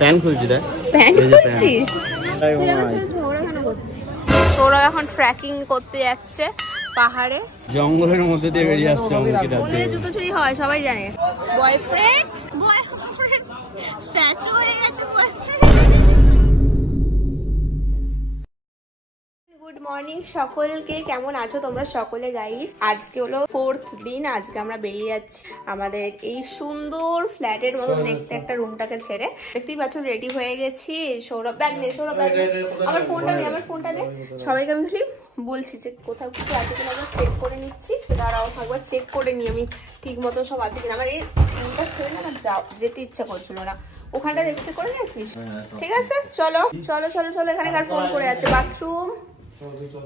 Pan খুলছি দেখ। Pan খুলছিস? তোরা এখন ট্রেকিং করতে যাচ্ছে পাহাড়ে, জঙ্গলের মধ্যে দিয়ে বেরিয়ে আসছে অঙ্কিতা। মন্দিরে জুতো চুরি হয় সবাই জানে। বয়ফ্রেন্ড স্ট্যাচু হয়ে গেছে বয়ফ্রেন্ড। গুড মর্নিং সকলকে, কেমন আছো তোমরা সকলে গাইস? আজকে হলো 4th দিন, আজকে আমরা বেরিয়ে যাচ্ছি আমাদের এই সুন্দর ফ্ল্যাটের মতো দেখতে একটা রুমটাকে ছেড়ে। দেখতেই পাচ্ছ রেডি হয়ে গেছি। সৌরভ ব্যাগ নে, সৌরভ ব্যাগ নে, আমার ফোনটা নে। সবাইকে আমি বলছি যে কোথাও কিছু আছে কিনা আমরা চেক করে নিচ্ছি। দাঁড়াও একবার চেক করে নিই আমি ঠিক মতো সব আছে কিনা। আমার এই রুমটা ছেড়ে না যেতে ইচ্ছা করছিল না, ওখানটা দেখতে করে নিয়েছিস? ঠিক আছে, চলো চলো চলো চলো। এখানে কার ফোন করে আছে? বাথরুম।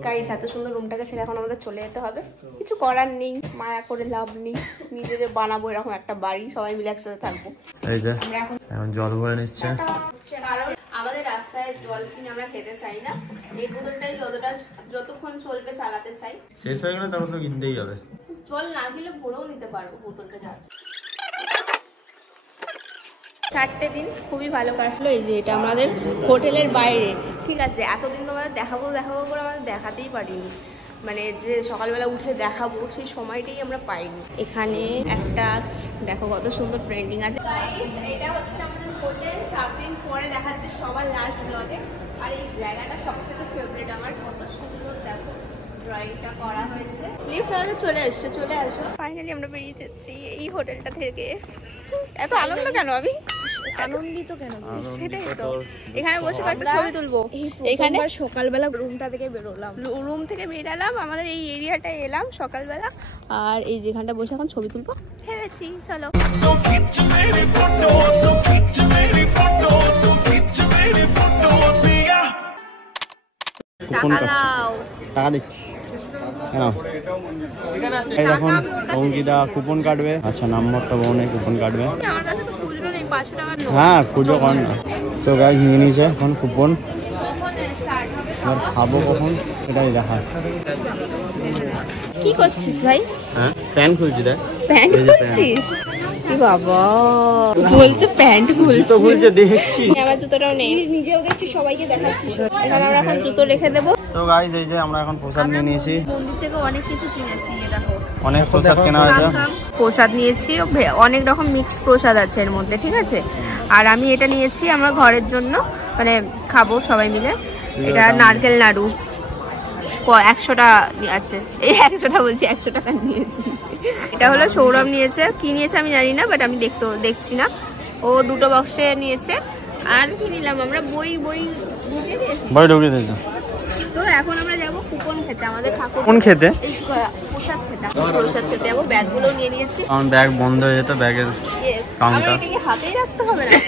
গাইস এত সুন্দর রুমটাকে ছেড়ে এখন আমাদের চলে যেতে হবে, কিছু করার নেই, মায়া করে লাভ নেই। নিজেদের বানাবো এরকম একটা বাড়ি, সবাই মিলে একসাথে থাকবো। এই যে এখন জল ভরে নিচ্ছে। কারণ আমাদের রাস্তায় জল কিনে আমরা খেতে চাই না, এই বোতলটাই যতক্ষণ চলবে চালাতে চাই। শেষ হয়ে গেলে তখন তো কিনতেই হবে। জল না খেলে ভরেও নিতে পারবো বোতলটা যা আছে। 4টে দিন খুবই ভালো কাটলো। এই যে এটা আমাদের হোটেলের বাইরে, ঠিক আছে? এতদিন তোমাদের দেখাবো করে আমাদের দেখাতেই পারিনি, মানে যে সকালবেলা উঠে দেখাবো সেই সময়টাই আমরা পাইনি। এখানে একটা দেখো কত সুন্দর পেন্টিং আছে। এটা হচ্ছে আমাদের হোটেল, 4 দিন পরে দেখাচ্ছে সবার লাস্ট ব্লগে। আর এই জায়গাটা সবথেকে ফেভারিট আমার, কত সুন্দর দেখো ড্রয়িংটা করা হয়েছে। লিফট আমাদের চলে আসছে, চলে আসো। ফাইনালি আমরা বেরিয়ে যাচ্ছি এই হোটেলটা থেকে। এত আনন্দ কেন? আমি আনন্দিত কেন? সেটাই তো, এখানে বসে কয়েকটা ছবি তুলবো। এখানে সকালবেলা রুমটা থেকে বেরোলাম, রুম থেকে বেরালাম, আমাদের এই এরিয়াটায় এলাম সকালবেলা, আর এই যেখানটা বসে এখন ছবি তুলবো ভেবেছি। চলো টাকা দাও, টাকা দিচ্ছি। এখন অঙ্কিতা কুপন কাটবে। আচ্ছা, নাম্বারটা বনে কুপন কাটবে। আমার কাছে তো খুচরো নেই, 500 টাকার নোট। হ্যাঁ, খুঁজো কর না। তো গাইস নিয়ে নিয়েছে এখন কুপন। আর খাবো কখন এটাই দেখা। কি করছিস ভাই? হ্যাঁ, প্যান খুলছি দেখ। প্যান্ট খুলছিস? কি বাবা বলছে প্যান্ট খুলছিস? তো খুলছে দেখছি। আমার জুতোটাও নেই, নিজেও দেখছি সবাইকে দেখাচ্ছি। এখানে আমরা এখন জুতো রেখে দেবো। তো গাইস এই যে আমরা এখন প্রসাদ নিয়ে নিয়েছি। মন্দির থেকে অনেক কিছু কিনেছি, এই দেখো অনেক প্রসাদ কেনা হয়েছে। প্রসাদ নিয়েছি, অনেক রকম মিক্স প্রসাদ আছে এর মধ্যে, ঠিক আছে? আর আমি এটা নিয়েছি আমার ঘরের জন্য, মানে খাবো সবাই মিলে। এটা নারকেল নাড়ু, 100টা আছে। এই 100টা বলছি, 100 টাকা নিয়েছি। এটা হলো সৌরভ নিয়েছে, কি নিয়েছে আমি জানি না, বাট আমি দেখছি না। ও 2টো বক্সে নিয়েছে। আর কি নিলাম আমরা? বই ঢুকিয়ে দিয়েছি। তো এখন আমরা যাবো কুপন খেতে, আমাদের কোন খেতে? এই প্রসাদ খেতে যাবো। ব্যাগগুলো নিয়ে নিয়েছি। আমার ব্যাগ বন্ধ হয়ে যেত, ব্যাগের কাউন্টার। এটাকে হাতেই রাখতে হবে না,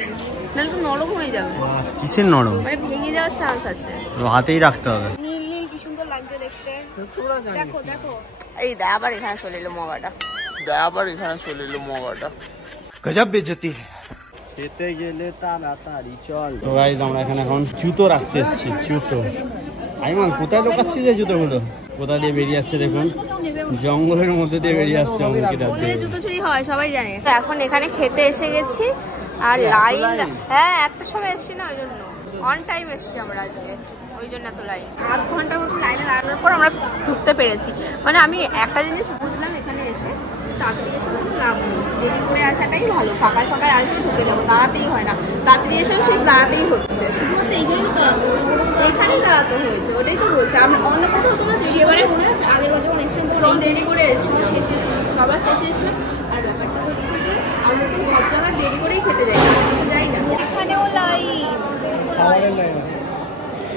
নাহলে তো নরম হয়ে যাবে। কিসের নরম? মানে ভেঙে যাওয়ার চান্স আছে। হাতেই রাখতে হবে। নীল নীল কি সুন্দর লাগছে দেখতে। দেখো দেখো, এই আবার এখানে চলে এলো মগাটা। গজব বেজতি। খেতে গেলে তাড়াতাড়ি চল। তো গাইস আমরা এখানে এখন জুতো রাখতে এসেছি। জুতো আইমান কোথায় লোকাচ্ছি যে জুতোগুলো? কোথা দিয়ে বেরিয়ে আসছে দেখুন, জঙ্গলের মধ্যে দিয়ে বেরিয়ে আসছে অঙ্কিতা। মন্দিরে জুতো চুরি হয় সবাই জানে। তো এখন এখানে খেতে এসে গেছি, আর লাইন, হ্যাঁ একটা সময় এসছি না, ওই জন্য অন টাইম এসছি আমরা আজকে, ওই জন্য এত লাইন। 8 ঘন্টার মতো লাইনে দাঁড়ানোর পর আমরা ঢুকতে পেরেছি। মানে আমি একটা জিনিস বুঝলাম, এখানে এসে তাড়াতাড়ি এসে কোনো লাভ নেই, দেরি করে আসাটাই ভালো। ফাঁকায় আসলে ঢুকে যাবো, দাঁড়াতেই হয় না। তাড়াতাড়ি এসেও শেষ দাঁড়াতেই হচ্ছে, এখানেই দাঁড়াতে হয়েছে, ওটাই তো বলছে। আমরা অন্য কোথাও তোমরা সেবারে মনে আছে আগের বছর যখন এসেছিলাম তখন দেরি করে এসেছিলাম, সবার শেষে এসেছিলাম। আর ব্যাপারটা হচ্ছে যে আমরা তো সব জায়গায় দেরি করেই খেতে যাই না। এখানেও লাইন,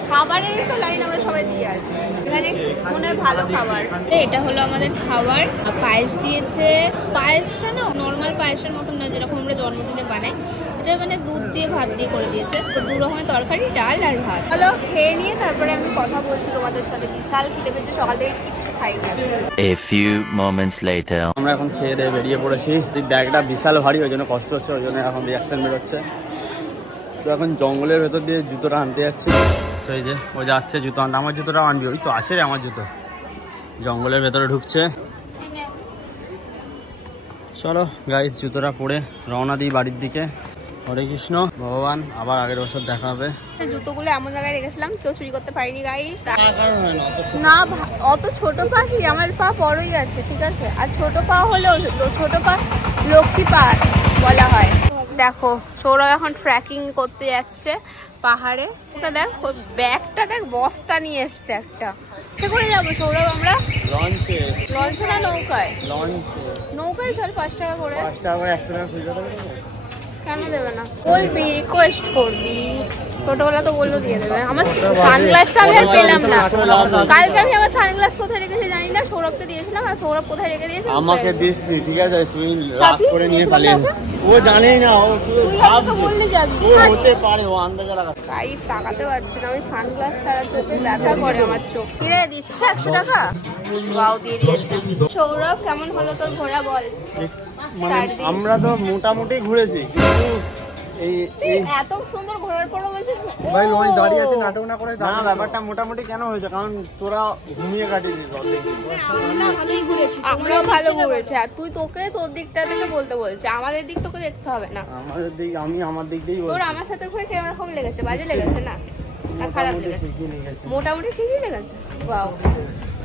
খাবারের তো লাইন আমরা সবাই দিয়ে আসি। এখানে মনে হয় ভালো খাবার। এটা হলো আমাদের খাবার, পায়েস দিয়েছে। পায়েসটা না নর্মাল পায়েসের মতন না, যেরকম আমরা জন্মদিনে বানাই। এটা মানে দুধ দিয়ে ভাত দিয়ে করে দিয়েছে। তো 2 রকমের তরকারি, ডাল আর ভাত। হলো খেয়ে নিয়ে তারপরে আমি কথা বলছি তোমাদের সাথে। বিশাল খিদে পেয়েছে, সকাল থেকে কিচ্ছু খাইনি। A few moments later. আমরা এখন খেয়ে দিয়ে বেরিয়ে পড়েছি। এই ব্যাগটা বিশাল ভারী, ওই জন্য কষ্ট হচ্ছে, ওই জন্য এখন রিয়াকশন বেরোচ্ছে। তো এখন জঙ্গলের ভেতর দিয়ে জুতোটা আনতে যাচ্ছি। তো এই যে ও যাচ্ছে জুতো আনতে, আমার জুতোটাও আনবি। ওই তো আছে রে আমার জুতো, জঙ্গলের ভেতরে ঢুকছে। চলো গাইস জুতোটা পরে রওনা দিই বাড়ির দিকে। হরে কৃষ্ণ ভগবান, আবার আগের বছর দেখা হবে। জুতোগুলো এমন জায়গায় রেখেছিলাম কেউ চুরি করতে পারিনি গাইস। না অত ছোট পাখি, আমার পা বড়ই আছে ঠিক আছে, আর ছোট পা হলেও ছোট পা লক্ষ্মী পা বলা হয়। দেখো সৌরভ এখন ট্রেকিং করতে যাচ্ছে পাহাড়ে। ওটা দেখ ব্যাগটা দেখ, বস্তা নিয়ে এসছে একটা। সে করে যাবো সৌরভ আমরা? লঞ্চে। লঞ্চে না নৌকায়? লঞ্চে। নৌকায় চল 5 টাকা করে। 5 টাকা করে 100 টাকা খুঁজে দেবে। কেন দেবে না? বলবি, রিকোয়েস্ট করবি। ছোটবেলা তো বললো দিয়ে দেবে। আমার সানগ্লাসটা আমি আর পেলাম না। কালকে আমি আমার সানগ্লাস কোথায় রেখেছি জানি না, সৌরভকে দিয়েছিলাম। আর সৌরভ কোথায় রেখে দিয়েছে আমাকে দিসনি, ঠিক আছে? তুই রাগ করে নিয়ে পালিয়ে। ও জানেই না, ও শুধু ভাবছে বললে যাবি। ও হতে পারে, ও আন্দাজে লাগাচ্ছে। তাই তাকাতে পারছি না আমি, সানগ্লাস ছাড়া চোখে ব্যথা করে আমার চোখ। কিরে দিচ্ছে 100 টাকা? বাও দিয়ে দিয়েছে। সৌরভ কেমন হলো তোর ঘোরা বল? মানে আমরা তো মোটামুটি ঘুরেছি, কিন্তু এই এত সুন্দর ঘোরার পরও বলছিস ভাই লঞ্চ দাঁড়িয়ে আছে নাটক না করে। না ব্যাপারটা মোটামুটি কেন হয়েছে, কারণ তোরা ঘুমিয়ে কাটিয়েছিস অর্ধেক। আমরাও ভালো ঘুরেছি, আর তুই তোকে তোর দিকটা থেকে বলতে বলছে, আমাদের দিক তোকে দেখতে হবে না। আমাদের দিক, আমি আমার দিক দিয়েই তোর আমার সাথে ঘুরে কিরকম লেগেছে? বাজে লেগেছে না খারাপ লেগেছে? মোটামুটি ঠিকই লেগেছে। বাও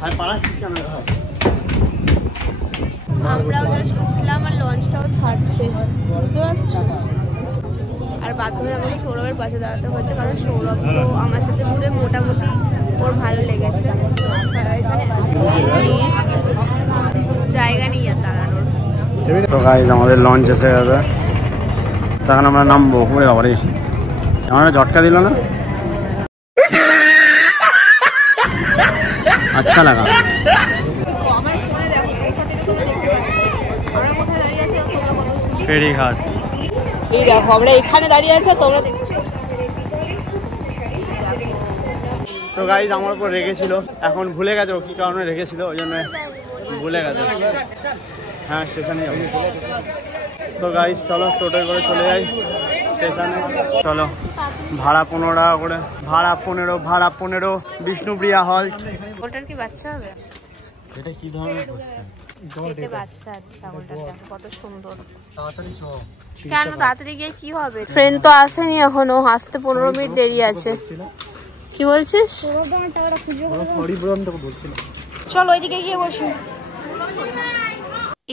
ভাই পালাচ্ছিস কেন? আমরাও জাস্ট উঠলাম আর লঞ্চটাও ছাড়ছে, বুঝতে পারছো? আর বাথরুমে আমাকে সৌরভের পাশে দাঁড়াতে হচ্ছে, কারণ সৌরভ তো আমার সাথে ঘুরে মোটামুটি ওর ভালো লেগেছে। এখানে জায়গা নেই আর দাঁড়ানোর। তো গাইস আমাদের লঞ্চ এসে গেছে, তখন আমরা নামবো। ওরে বাবারে, আমরা ঝটকা দিল না? আচ্ছা লাগা। ফেরিঘাট। এই দেখো আমরা এখানে দাঁড়িয়ে আছি, তোমরা দেখছো। তো গাইস আমার উপর রেখেছিল, এখন ভুলে গেছে ও কি কারণে রেখেছিল, ওই জন্য ভুলে গেছে। হ্যাঁ স্টেশনে যাবো। তো গাইস চলো টোটোয় করে চলে যাই স্টেশনে। চলো ভাড়া 15 টাকা করে, ভাড়া 15 বিষ্ণুপ্রিয়া হল্ট। ওটার কি বাচ্চা হবে? এটা কি ধরনের কোশ্চেন? বাচ্চা আছে ছাগলটার, দেখো কত সুন্দর। তাড়াতাড়ি চল। কেন তাড়াতাড়ি গিয়ে কি হবে? ট্রেন তো আসেনি এখনো, আসতে 15 মিনিট দেরি আছে। কি বলছিস? চল ওইদিকে গিয়ে বসি।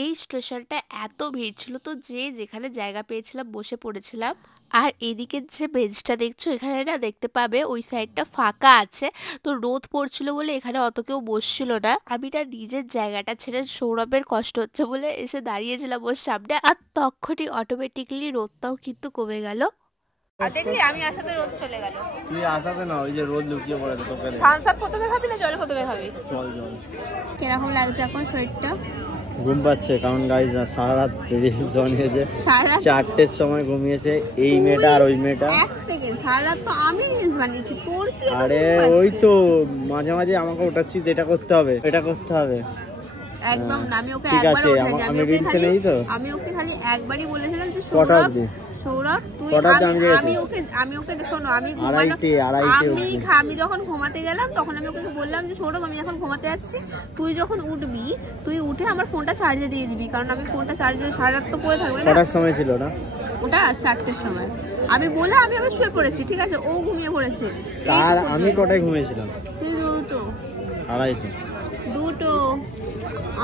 এই স্টেশনটা এত ভিড় ছিল তো যে যেখানে জায়গা পেয়েছিলাম বসে পড়েছিলাম। আর এদিকে যে বেঞ্চটা দেখছো এখানে না দেখতে পাবে ওই সাইডটা ফাঁকা আছে, তো রোদ পড়ছিল বলে এখানে অত কেউ বসছিল না। আমি না নিজের জায়গাটা ছেড়ে সৌরভের কষ্ট হচ্ছে বলে এসে দাঁড়িয়েছিলাম ওর সামনে, আর তখনই অটোমেটিক্যালি রোদটাও কিন্তু কমে গেল। আর দেখলি আমি আসাতে রোদ চলে গেল। তুই আসাতে না, ওই যে রোদ লুকিয়ে পড়েছে তোকে। থামস আপ প্রথমে খাবি না জল প্রথমে খাবি? চল চল। কিরকম লাগছে এখন শরীরটা? ঘুম পাচ্ছে, কারণ গাইজ সারা রাত জমিয়েছে, সারা 4টের সময় ঘুমিয়েছে এই মেয়েটা আর ওই মেয়েটা। এক সেকেন্ড, সারা রাত তো আমি রিলস বানিয়েছি, তোর কি? আরে ওই তো মাঝে মাঝে আমাকে ওঠাচ্ছিস, এটা করতে হবে এটা করতে হবে। একদম না, আমি ওকে ঠিক একবার আছে, ওঠাইনি। আমি রিলসে নেই তো। আমি ওকে খালি একবারই বলেছিলাম যে কটা সৌরভ অবধি? সৌরভ তুই, আমি ওকে শোনো, আমি আমি যখন ঘুমাতে গেলাম তখন আমি ওকে বললাম যে সৌরভ আমি এখন ঘুমাতে যাচ্ছি, তুই যখন উঠবি তুই উঠে আমার ফোনটা চার্জে দিয়ে দিবি, কারণ আমি ফোনটা চার্জে সারা রাত তো পড়ে থাকবে না। কটার সময় ছিল না ওটা? 4টের সময়। আমি বলে আমি আবার শুয়ে পড়েছি, ঠিক আছে? ও ঘুমিয়ে পড়েছে। আর আমি কটায় ঘুমিয়েছিলাম? তুই 2টো 2:30। 2টো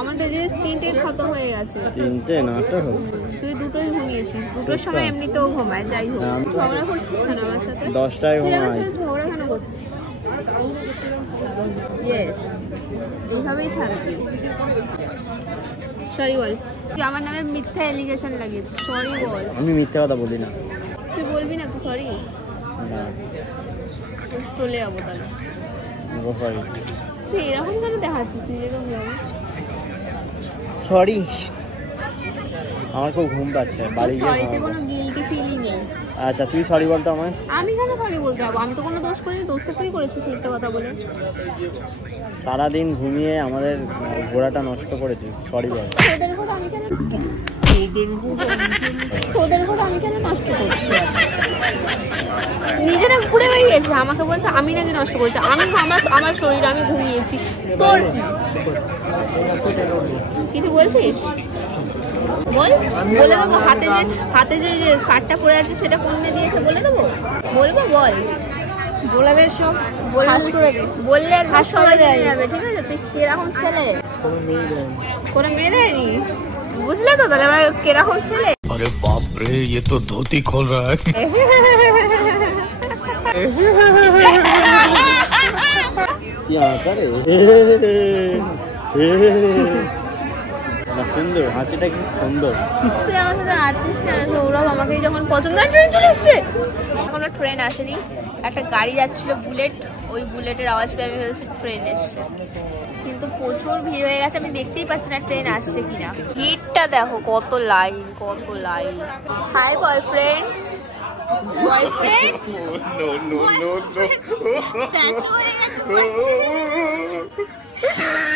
আমাদের রিলস 3টে খতম হয়ে গেছে। 3টে না 8টা হোক। তুই 2টোই ঘুমিয়েছিস। 2টোর সময় এমনিতেও ঘুমায়, যাই হোক। ঝগড়া করছিস কেন আমার সাথে? 10টায় ঘুমাই। ঝগড়া কেন করছিস? ইয়েস, এইভাবেই থাকবি। সরি বল, তুই আমার নামে মিথ্যা এলিগেশন লাগিয়েছিস, সরি বল। আমি মিথ্যা কথা বলি না। তুই বলবি না সরি? না চলে যাবো তাহলে। সরি। তুই এরকম কেন দেখাচ্ছিস নিজেকে? সরি, আমার খুব ঘুম পাচ্ছে, বাড়ি গিয়ে সরিতে কোনো গিল্টি ফিলই নেই। আচ্ছা তুই সরি বলতো আমায়। আমি কেন সরি বলতে যাবো? আমি তো কোনো দোষ করিনি, দোষটা তুই করেছিস মিথ্যা কথা বলে। সারাদিন ঘুমিয়ে আমাদের ঘোড়াটা নষ্ট করেছিস, সরি বল। তোদের ঘোড়া আমি কেন নষ্ট করছি? নিজেরা ঘুরে বেরিয়েছে, আমাকে বলছে আমি নাকি নষ্ট করছি। আমি আমার শরীর, আমি ঘুমিয়েছি, তোর কি? কিছু বলছিস? বল, বলে দেবো। হাতে যে কার্ডটা পড়ে আছে সেটা কোন মেয়ে দিয়েছে বলে দেবো? বলবো? বল, বলে দে সব, বললে ঘাস করে দেওয়া যাবে। ঠিক আছে, তুই কিরকম ছেলে? কোনো মেয়ে দেয়নি, বুঝলে তো? তাহলে আমার কিরকম ছেলে? अरे बाप रे, ये तो धोती खोल रहा है। সুন্দর হাসিটা, কি সুন্দর। তুই আমার সাথে আছিস না সৌরভ, আমাকে যখন পছন্দ হয় ট্রেন চলে এসছে। এখনো ট্রেন আসেনি, একটা গাড়ি যাচ্ছিল বুলেট, ওই বুলেটের আওয়াজ পেয়ে আমি ভেবেছি ট্রেন এসছে, কিন্তু প্রচুর ভিড় হয়ে গেছে, আমি দেখতেই পাচ্ছি না ট্রেন আসছে কিনা। ভিড়টা দেখো, কত লাইন, কত line. Hi boyfriend, boyfriend no no no no statue হয়ে গেছে।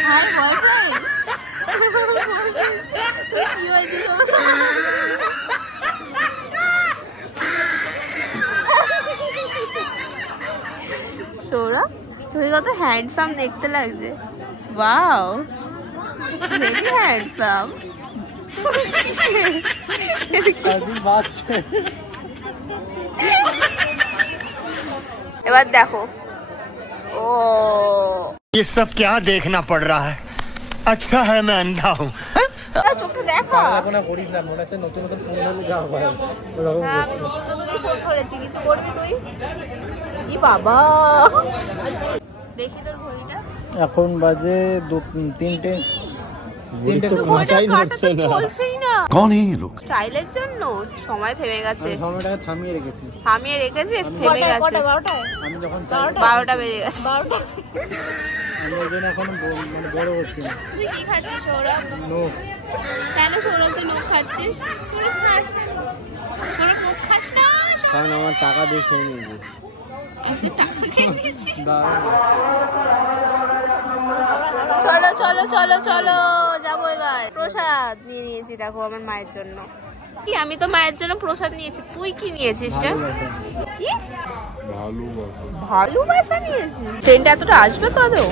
হাই বয়ফ্রেন্ড, কি হয়েছে? সৌরভ, তুই কত হ্যান্ডসাম দেখতে লাগছে। Wow, very handsome. এবার দেখো, ও ये सब क्या देखना पड़ रहा है? अच्छा है मैं अंधा हूँ। চোখটা দেখা। নতুন ফোন ধরেছি, কিছু করবি তুই? ই বাবা, দেখি তোর ঘড়িটা। এখন বাজে 3টে। চলছেই না। कौन है ये लोग? ট্রায়ালের জন্য সময় থেমে গেছে। সময়টাকে থামিয়ে রেখেছি। থামিয়ে রেখেছিস? থেমে গেছে। আমি যখন 12টা বেজে গেছে। আমি ওই জন্য এখন মানে বড় হচ্ছি না। তুই কি খাচ্ছিস সৌরভ? নোক। কেন সৌরভ তুই নোক খাচ্ছিস? তুই খাস না সৌরভ, নোক খাস না। কারণ আমার টাকা দিয়ে খেয়ে নিয়েছি। তুই টাকা খেয়ে নিয়েছিস? চলো চলো চলো চলো, যাবো এবার। প্রসাদ নিয়ে নিয়েছি দেখো আমার মায়ের জন্য। কি, আমি তো মায়ের জন্য প্রসাদ নিয়েছি, তুই কি নিয়েছিস? কি ভালোবাসা নিয়েছিস? ট্রেনটা এতটা আসবে তো আদৌ?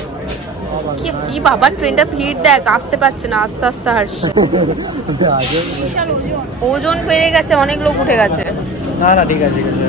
কি বাবা, ট্রেনটা ভিড় দেখ, আসতে পারছে না, আস্তে আস্তে আসছে। ওজন বেড়ে গেছে, অনেক লোক উঠে গেছে। না না, ঠিক আছে ঠিক আছে।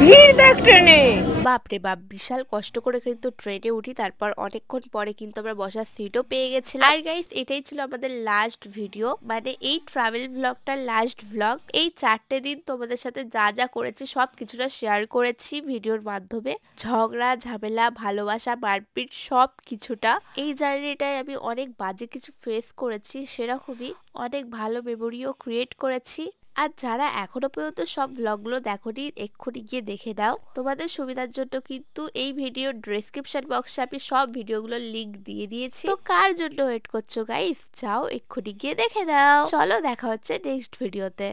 ভিড় দেখ ট্রেনে, বাপরে বাপ। বিশাল কষ্ট করে কিন্তু ট্রেনে উঠি, তারপর অনেকক্ষণ পরে কিন্তু আমরা বসার সিটও পেয়ে গেছিলাম। আর গাইস, এটাই ছিল আমাদের লাস্ট ভিডিও, মানে এই ট্রাভেল ব্লগটার লাস্ট ব্লগ। এই 4টে দিন তোমাদের সাথে যা যা করেছি সব কিছুটা শেয়ার করেছি ভিডিওর মাধ্যমে। ঝগড়া ঝামেলা, ভালোবাসা, মারপিট, সব কিছুটা। এই জার্নিটায় আমি অনেক বাজে কিছু ফেস করেছি, সেরকমই অনেক ভালো মেমোরিও ক্রিয়েট করেছি। আর যারা এখনো পর্যন্ত সব ব্লগগুলো দেখোনি, এক্ষুনি গিয়ে দেখে নাও। তোমাদের সুবিধার জন্য কিন্তু এই ভিডিওর ডেসক্রিপশন বক্সে আমি সব ভিডিওগুলোর লিংক দিয়ে দিয়েছি। তো কার জন্য ওয়েট করছো গাইস? যাও এক্ষুনি গিয়ে দেখে নাও। চলো, দেখা হচ্ছে নেক্সট ভিডিওতে।